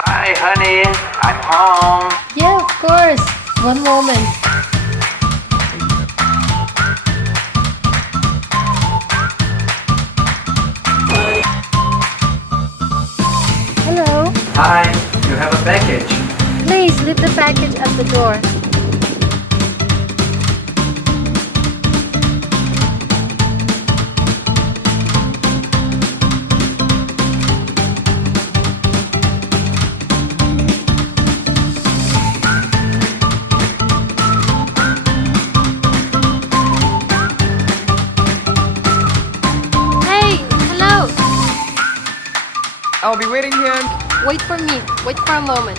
Hi, honey. I'm home. Yeah, of course. One moment. Hello. Hi, you have a package. Please leave the package at the door. Hey, hello. I'll be waiting here. Wait for me. Wait for a moment.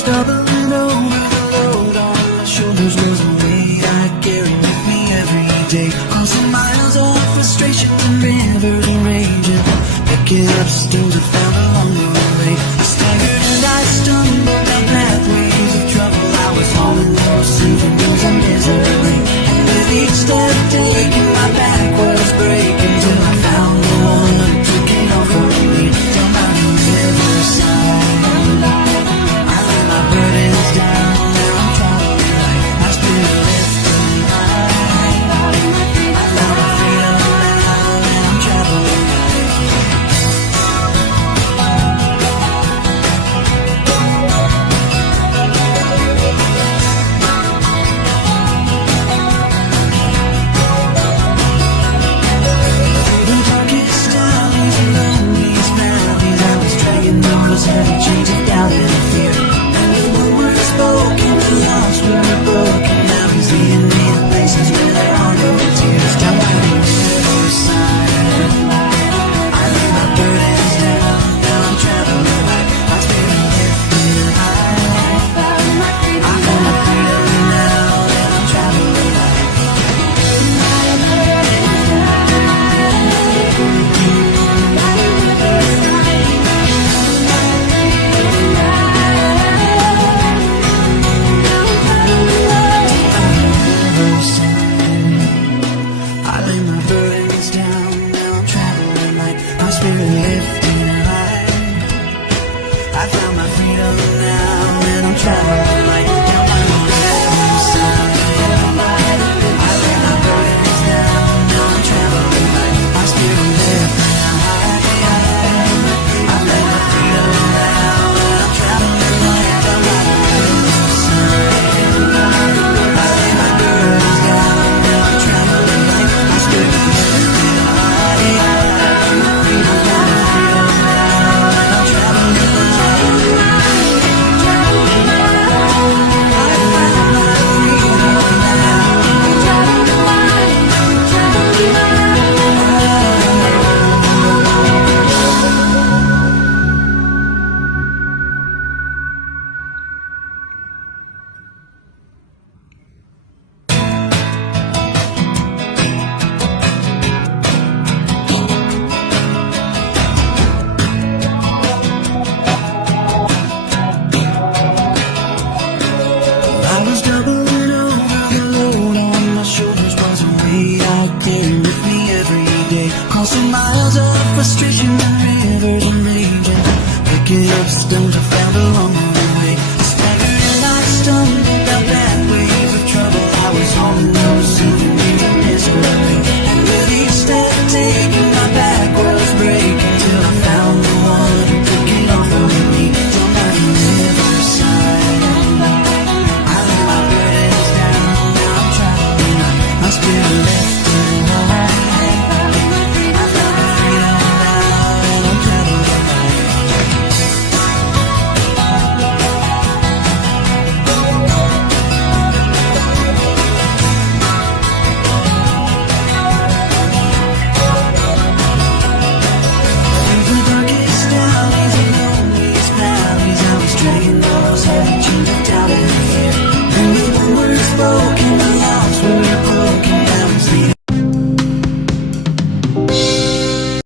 Doubling over the load on my shoulders was the weight I carry with me every day. Crossing miles of frustration and rivers and raging, picking up stones I found along the way. I staggered and I stumbled down pathways of trouble. I was hauling those souvenirs of misery, and with each step taken my back was breaking till I found the one I'm drinking off for me down by the riverside. Burdens down, now I'm traveling light. My spirit lifting high. I found my freedom now, and I'm traveling through the darkest alleys and loneliest valleys. I was dragging those heavy chains of doubt and fear. Spoken, the lost were broken. Now he's leading me to places where there are no tears. Down by the riverside, I lay my burdens down. Now I'm traveling light. My spirit lifting high. I found my freedom now, and I'm traveling light. I lay my burdens down, now I'm traveling light. My spirit lifting high. I found my freedom now, and I'm traveling light. Down by the riverside, I lay my burdens down, now I'm traveling light. My spirit lifting high. I lay my freedom now, and I'm traveling light. Down by the riverside, I lay my burdens down, now I'm traveling light. My spirit lifting high. I found my freedom now, and I'm traveling light. I was doubling over the load on my shoulders was a weight I carry with me every day. Crossing miles of frustration and rivers and raging, picking up stones I found along the way. I staggered and I stumbled down pathways of trouble. I was hauling those